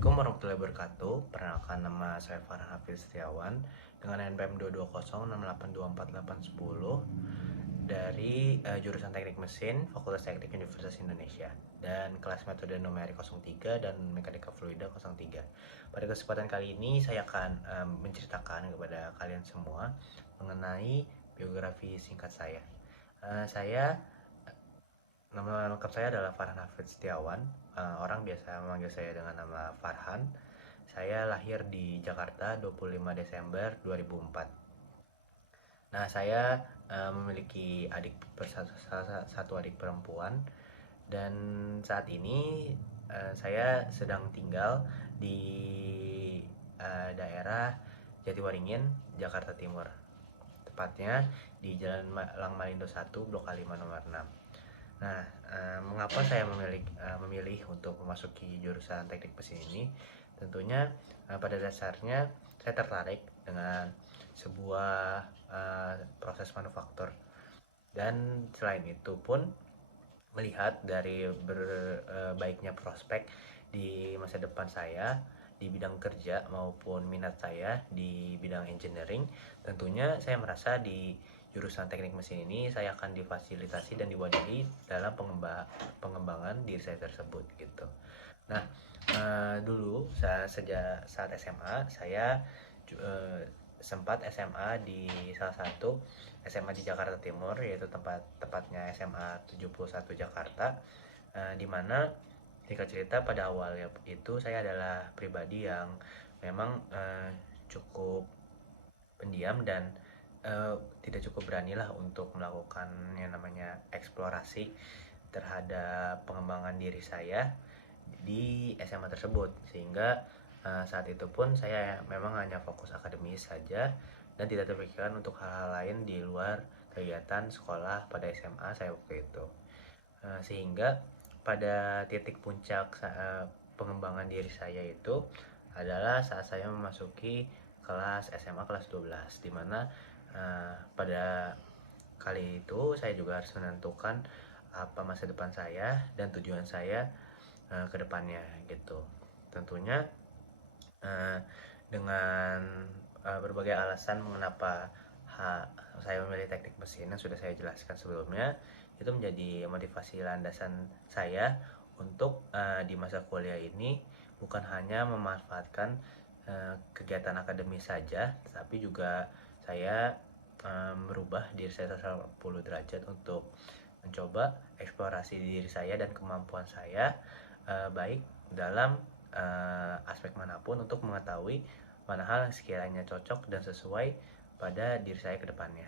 Assalamualaikum warahmatullahi wabarakatuh. Perkenalkan, nama saya Farhan Hafiz Setiawan dengan NPM 220682481 dari jurusan Teknik Mesin Fakultas Teknik Universitas Indonesia dan kelas metode numerik 03 dan mekanika fluida 03. Pada kesempatan kali ini saya akan menceritakan kepada kalian semua mengenai biografi singkat saya. Nama lengkap saya adalah Farhan Hafiz Setiawan. Orang biasa memanggil saya dengan nama Farhan. Saya lahir di Jakarta 25 Desember 2004. Nah, saya memiliki satu adik perempuan dan saat ini saya sedang tinggal di daerah Jatiwaringin, Jakarta Timur. Tepatnya di Jalan Lang Malindo 1, Blok A5 nomor 6. Nah, mengapa saya memilih untuk memasuki jurusan teknik mesin ini? Tentunya pada dasarnya saya tertarik dengan sebuah proses manufaktur, dan selain itu pun melihat dari baiknya prospek di masa depan saya di bidang kerja maupun minat saya di bidang engineering, tentunya saya merasa di jurusan teknik mesin ini saya akan difasilitasi dan diwadahi dalam pengembangan diri saya tersebut gitu. Nah, dulu sejak saat SMA saya sempat SMA di salah satu SMA di Jakarta Timur, yaitu tepatnya SMA 71 Jakarta, di mana singkat cerita pada awalnya itu saya adalah pribadi yang memang cukup pendiam dan tidak cukup beranilah untuk melakukan yang namanya eksplorasi terhadap pengembangan diri saya di SMA tersebut, sehingga saat itu pun saya memang hanya fokus akademis saja dan tidak terpikirkan untuk hal-hal lain di luar kegiatan sekolah pada SMA saya waktu itu. Sehingga pada titik puncak pengembangan diri saya itu adalah saat saya memasuki kelas SMA kelas 12, di mana pada kali itu saya juga harus menentukan apa masa depan saya dan tujuan saya ke depannya gitu. Tentunya dengan berbagai alasan mengapa saya memilih teknik mesin yang sudah saya jelaskan sebelumnya, itu menjadi motivasi landasan saya untuk di masa kuliah ini bukan hanya memanfaatkan kegiatan akademis saja, tetapi juga saya merubah diri saya 180 derajat untuk mencoba eksplorasi diri saya dan kemampuan saya, baik dalam aspek manapun, untuk mengetahui mana hal yang sekiranya cocok dan sesuai pada diri saya ke depannya.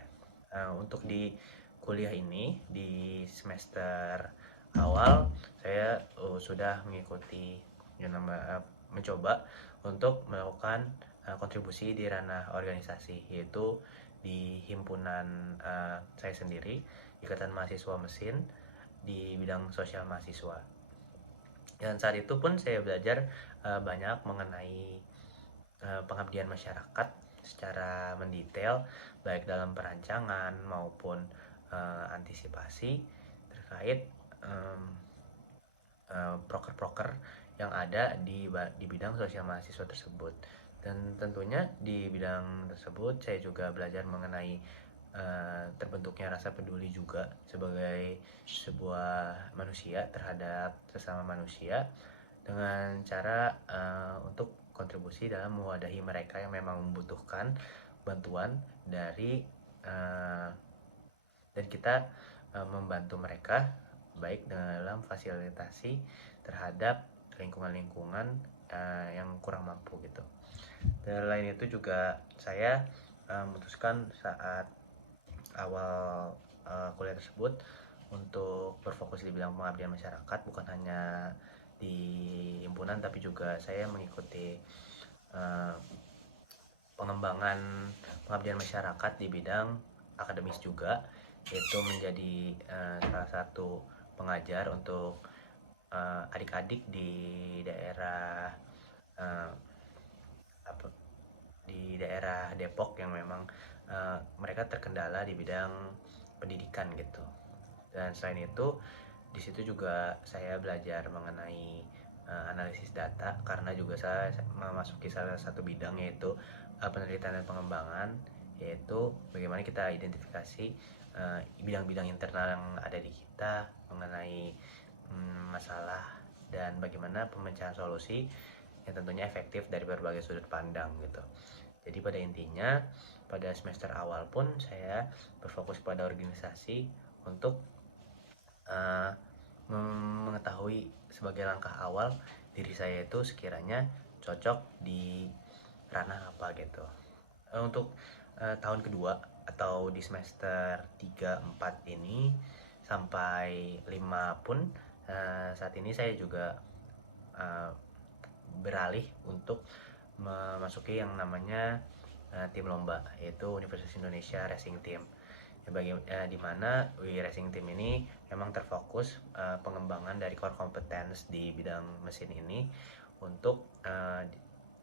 Untuk di kuliah ini di semester awal saya sudah mengikuti yang mencoba untuk melakukan kontribusi di ranah organisasi, yaitu di himpunan saya sendiri, Ikatan Mahasiswa Mesin, di bidang sosial mahasiswa. Dan saat itu pun saya belajar banyak mengenai pengabdian masyarakat secara mendetail, baik dalam perancangan maupun antisipasi terkait proker-proker yang ada di bidang sosial mahasiswa tersebut. Dan tentunya di bidang tersebut saya juga belajar mengenai terbentuknya rasa peduli juga sebagai sebuah manusia terhadap sesama manusia, dengan cara untuk kontribusi dalam mewadahi mereka yang memang membutuhkan bantuan dari dan kita membantu mereka baik dalam fasilitasi terhadap lingkungan-lingkungan yang kurang mampu gitu. Dan lain itu juga saya memutuskan saat awal kuliah tersebut untuk berfokus di bidang pengabdian masyarakat, bukan hanya di himpunan tapi juga saya mengikuti pengembangan pengabdian masyarakat di bidang akademis juga, yaitu menjadi salah satu pengajar untuk adik-adik di daerah Depok yang memang mereka terkendala di bidang pendidikan gitu. Dan selain itu di situ juga saya belajar mengenai analisis data, karena juga saya memasuki salah satu bidang, yaitu penelitian dan pengembangan, yaitu bagaimana kita identifikasi bidang-bidang internal yang ada di kita mengenai masalah, dan bagaimana pemecahan solusi yang tentunya efektif dari berbagai sudut pandang gitu. Jadi pada intinya pada semester awal pun saya berfokus pada organisasi untuk mengetahui sebagai langkah awal diri saya itu sekiranya cocok di ranah apa gitu. Untuk tahun kedua atau di semester 3, 4 ini sampai 5 pun saat ini saya juga beralih untuk memasuki yang namanya tim lomba, yaitu Universitas Indonesia Racing Team. Di mana Racing Team ini memang terfokus pengembangan dari core competence di bidang mesin ini untuk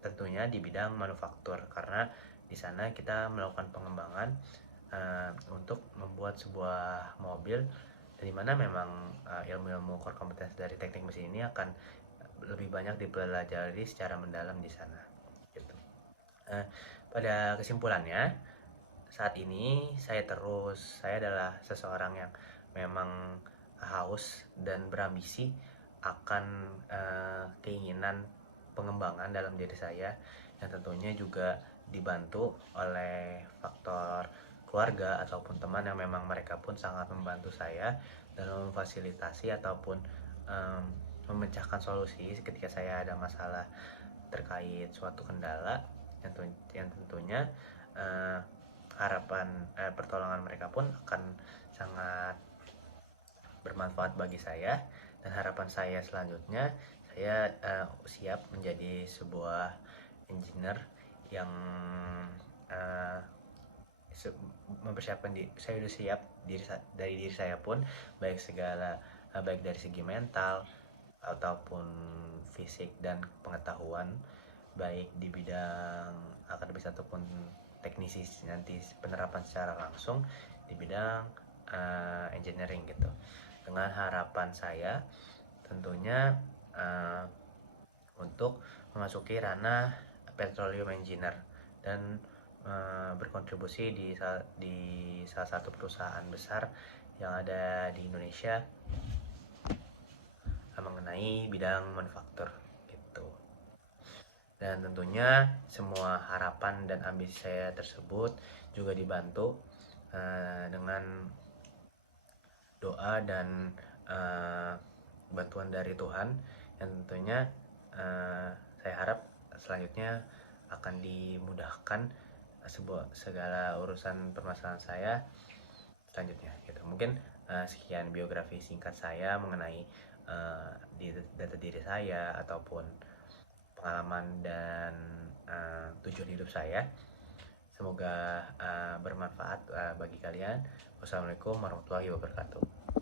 tentunya di bidang manufaktur, karena di sana kita melakukan pengembangan untuk membuat sebuah mobil, di mana memang ilmu-ilmu core competence dari teknik mesin ini akan lebih banyak dipelajari secara mendalam di sana gitu. Pada kesimpulannya, saat ini saya adalah seseorang yang memang haus dan berambisi akan keinginan pengembangan dalam diri saya, yang tentunya juga dibantu oleh faktor keluarga ataupun teman yang memang mereka pun sangat membantu saya dalam memfasilitasi ataupun memecahkan solusi ketika saya ada masalah terkait suatu kendala, yang tentunya harapan pertolongan mereka pun akan sangat bermanfaat bagi saya. Dan harapan saya selanjutnya, saya siap menjadi sebuah engineer yang mempersiapkan saya sudah siap dari diri saya pun, baik dari segi mental ataupun fisik dan pengetahuan, baik di bidang akademis ataupun teknisi nanti penerapan secara langsung di bidang engineering gitu. Dengan harapan saya tentunya untuk memasuki ranah petroleum engineer dan berkontribusi di salah satu perusahaan besar yang ada di Indonesia mengenai bidang manufaktur gitu. Dan tentunya semua harapan dan ambisi saya tersebut juga dibantu dengan doa dan bantuan dari Tuhan, yang tentunya saya harap selanjutnya akan dimudahkan segala urusan permasalahan saya selanjutnya gitu. Mungkin sekian biografi singkat saya mengenai data diri saya ataupun pengalaman dan tujuan hidup saya. Semoga bermanfaat bagi kalian. Wassalamualaikum warahmatullahi wabarakatuh.